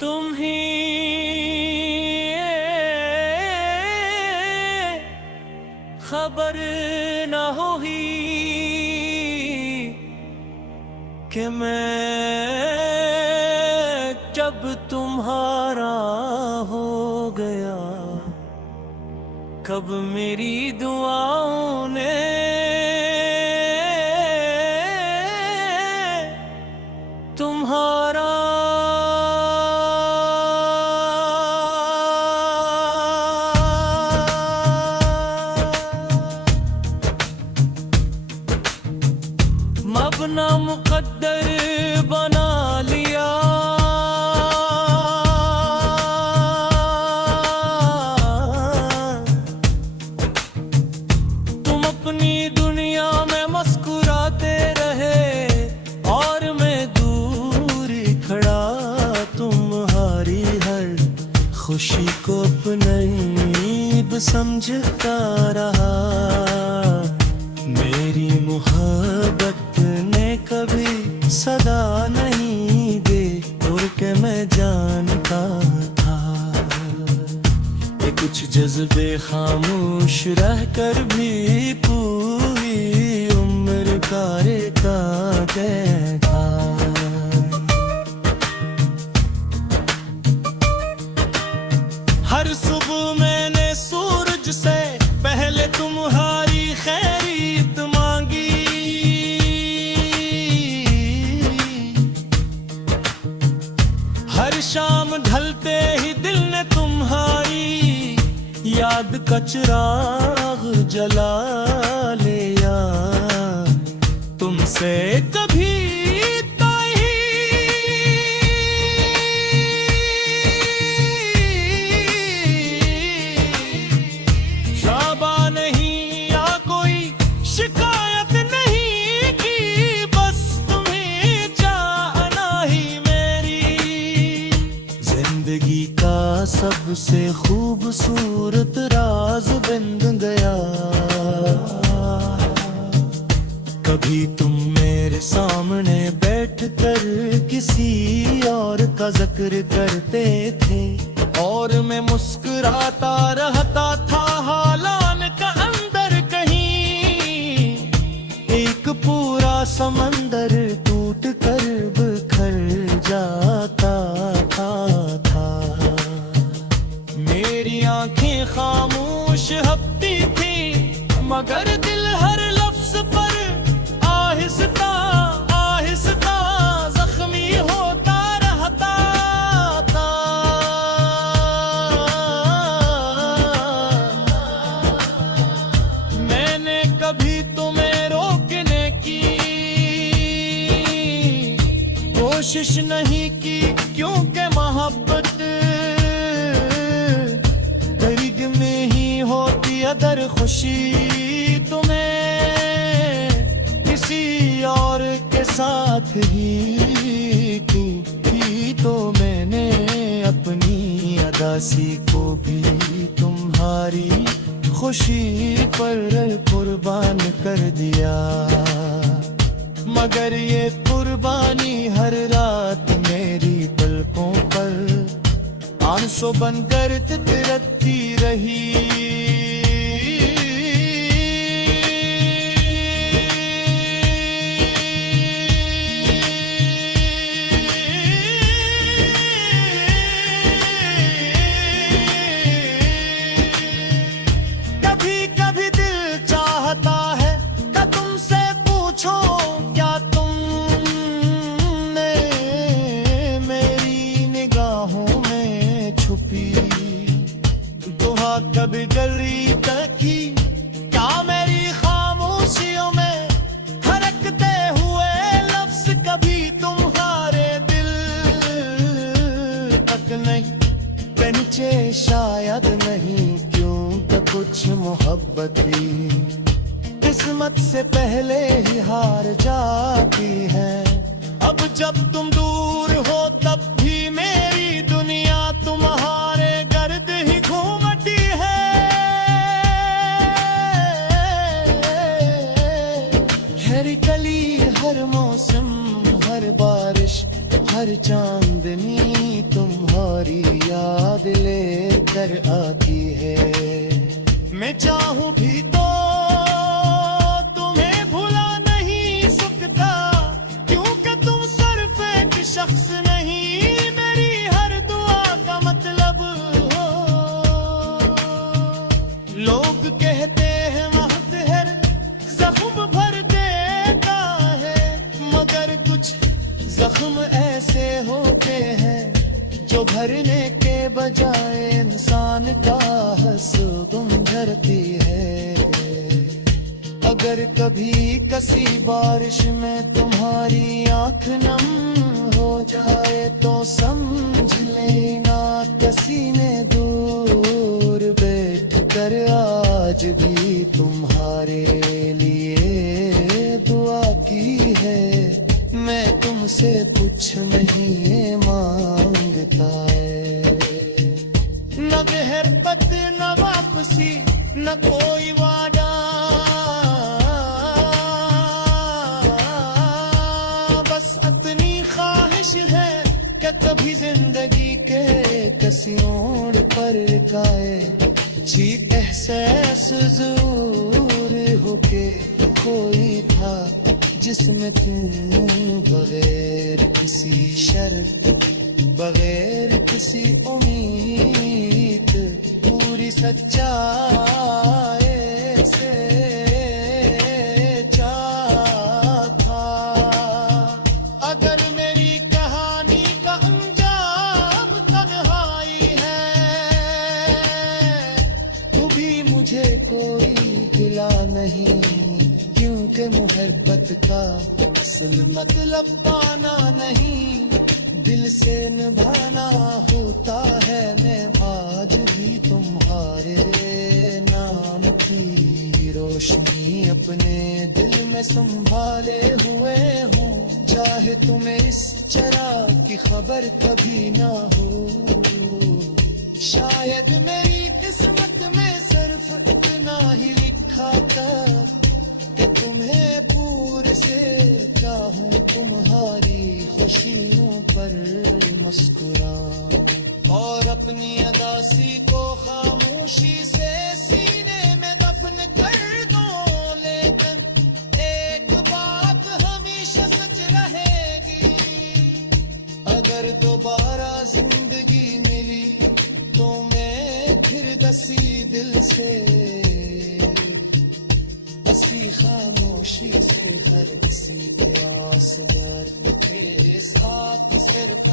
तुम ही खबर न होगी कि मैं जब तुम्हारा हो गया, कब मेरी दुआओं ने तुम्हारा मबना मुकद्दर बना लिया। तुम अपनी दुनिया में मुस्कुराते रहे और मैं दूर खड़ा तुम्हारी हर खुशी को अपनी समझता रहा। मेरी मोहब्बत ने कभी सदा नहीं दे और के मैं जानता था। ये कुछ जज्बे खामोश रहकर भी पूरी उम्र कार्य का था। हर सुबह मैंने सूरज से पहले तुम्हारी खैरियत मांगी। हर शाम ढलते ही दिल ने तुम्हारी याद का चिराग जला लिया। तुमसे कभी सबसे खूबसूरत राज बिंद गया। कभी तुम मेरे सामने बैठकर किसी और का जिक्र करते थे और मैं मुस्कुराता रहता था। हालान का अंदर कहीं एक पूरा समंदर टूट कर बिखर जाता था। मेरी आंखें खामोश हपती थी मगर दिल हर लफ्ज पर आहिस्ता आहिस्ता जख्मी होता रहता था। मैंने कभी तुम्हें रोकने की कोशिश नहीं की क्योंकि मोहब्बत अदर खुशी तुम्हें किसी और के साथ ही थी। तो मैंने अपनी अदासी को भी तुम्हारी खुशी पर कुर्बान कर दिया। मगर ये कुर्बानी हर रात मेरी पलकों पर आंसू बनकर तितरती रही। कभी गली तकी क्या मेरी खामोशियों में धड़कते हुए लफ्ज कभी तुम्हारे दिल तक नहीं पहुंचे। शायद नहीं क्यों कुछ मोहब्बत ही किस्मत से पहले ही हार जाती है। अब जब तुम दूर हो तब भी मेरी दुनिया तुम्हारे गर्द ही घूमती है। हर कली हर मौसम हर बारिश हर चांदनी तुम तुम्हारी याद लेकर आती है। मैं चाहूं भी तो तुम्हें भुला नहीं सकता, क्योंकि तुम सिर्फ एक शख्स नहीं, मेरी हर दुआ का मतलब हो। लोग कहते हैं महतहर जख्म भर देता है, मगर कुछ जख्म ऐसे होते हैं जो भरने के बजाय इंसान का हसूद झरती है। अगर कभी किसी बारिश में तुम्हारी आंख नम हो जाए तो समझ लेना किसी ने दूर बैठ कर आज भी तुम्हारे लिए दुआ की है। मैं तुमसे कुछ नहीं मांगता है, न गहरपत न वापसी न कोई वादा, बस इतनी ख्वाहिश है कि कभी जिंदगी के किसी मोड़ पर गाए जी एहसास जरूर हो के कोई था जिसमें तुम बगैर किसी शर्त बगैर किसी उम्मीद पूरी सच्चाई से चाहा। अगर मेरी कहानी का अंजाम तन्हाई है तो भी मुझे कोई गिला नहीं, क्योंकि मोहब्बत का असल मतलब पाना नहीं, दिल से निभाना होता है। मैं आज भी तुम्हारे नाम की रोशनी अपने दिल में संभाले हुए हूँ, चाहे तुम्हें इस चिराग की खबर कभी ना हो। शायद मेरी किस्मत में सिर्फ इतना ही लिखा था कि तुम्हें पूरे से चाहूं, तुम्हारी खुशियों पर मुस्कुराऊं और अपनी अदासी को खामोशी से सीने में दफन कर दूं। लेकिन एक बात हमेशा सच रहेगी, अगर दोबारा जिंदगी मिली तो मैं फिर दसी दिल से ऐसी खामोशी से हर किसी के आस बार तेरे साथ सिर्फ